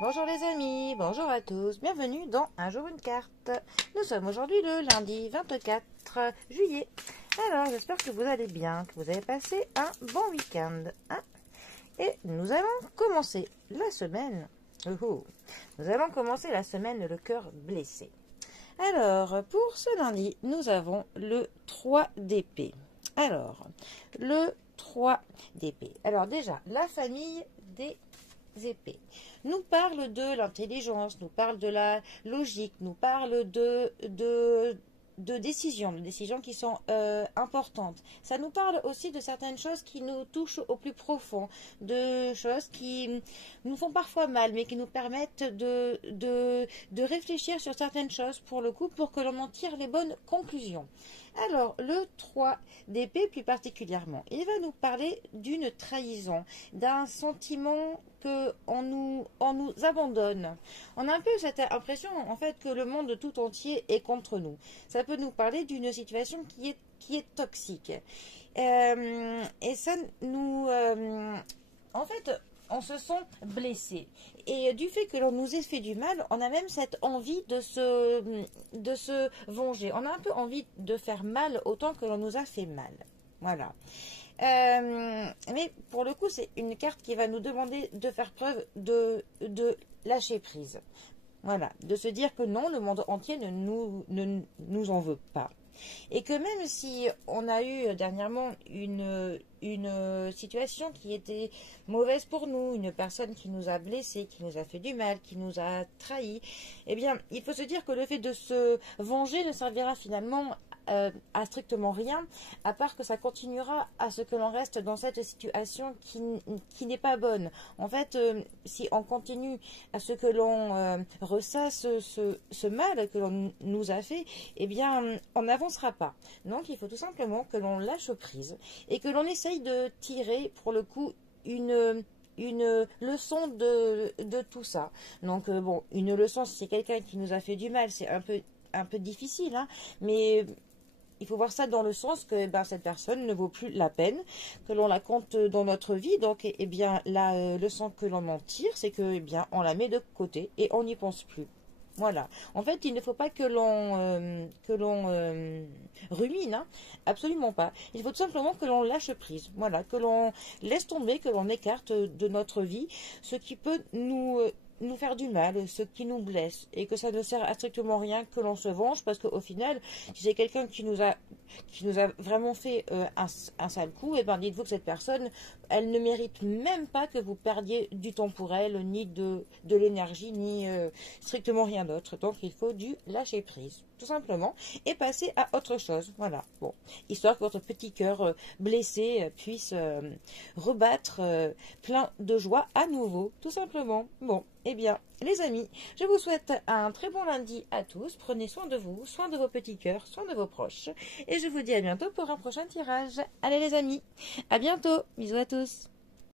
Bonjour les amis, bonjour à tous, bienvenue dans Un jour une carte. Nous sommes aujourd'hui le lundi 24 juillet. Alors j'espère que vous allez bien, que vous avez passé un bon week-end. Et nous allons commencer la semaine. Nous allons commencer la semaine le cœur blessé. Alors pour ce lundi, nous avons le 3 d'épée. Alors, le 3 d'épée. Alors déjà, la famille des épées nous parle de l'intelligence, nous parle de la logique, nous parle de décisions qui sont importantes. Ça nous parle aussi de certaines choses qui nous touchent au plus profond, de choses qui nous font parfois mal, mais qui nous permettent de réfléchir sur certaines choses pour le coup, pour que l'on en tire les bonnes conclusions. Alors, le 3 d'épée plus particulièrement, il va nous parler d'une trahison, d'un sentiment qu'on nous abandonne. On a un peu cette impression en fait que le monde tout entier est contre nous. Ça peut nous parler d'une situation qui est toxique. Et ça nous... en fait, on se sent blessé. Et du fait que l'on nous ait fait du mal, on a même cette envie de se venger. On a un peu envie de faire mal autant que l'on nous a fait mal. Voilà. Mais pour le coup, c'est une carte qui va nous demander de faire preuve de lâcher prise. Voilà. De se dire que non, le monde entier ne nous en veut pas. Et que même si on a eu dernièrement une situation qui était mauvaise pour nous, une personne qui nous a blessés, qui nous a fait du mal, qui nous a trahis, eh bien, il faut se dire que le fait de se venger ne servira finalement à strictement rien, à part que ça continuera à ce que l'on reste dans cette situation qui n'est pas bonne. En fait, si on continue à ce que l'on ressasse ce mal que l'on nous a fait, eh bien, on n'avancera pas. Donc, il faut tout simplement que l'on lâche prise et que l'on essaye de tirer, pour le coup, une leçon de tout ça. Donc, bon, une leçon, si c'est quelqu'un qui nous a fait du mal, c'est un peu difficile, hein, mais il faut voir ça dans le sens que cette personne ne vaut plus la peine que l'on la compte dans notre vie. Donc, bien, la leçon que l'on en tire, c'est que, on la met de côté et on n'y pense plus. Voilà. En fait, il ne faut pas que l'on rumine, hein. Absolument pas. Il faut tout simplement que l'on lâche prise. Voilà, que l'on laisse tomber, que l'on écarte de notre vie ce qui peut nous faire du mal, ce qui nous blesse, et que ça ne sert à strictement rien que l'on se venge, parce qu'au final, si c'est quelqu'un qui nous a vraiment fait un sale coup, et dites-vous que cette personne, elle ne mérite même pas que vous perdiez du temps pour elle, ni de l'énergie, ni strictement rien d'autre. Donc il faut du lâcher prise, tout simplement, et passer à autre chose. Voilà, bon, histoire que votre petit cœur blessé puisse rebattre plein de joie à nouveau, tout simplement. Bon, eh bien, les amis, je vous souhaite un très bon lundi à tous. Prenez soin de vous, soin de vos petits cœurs, soin de vos proches. Et je vous dis à bientôt pour un prochain tirage. Allez les amis, à bientôt. Bisous à tous.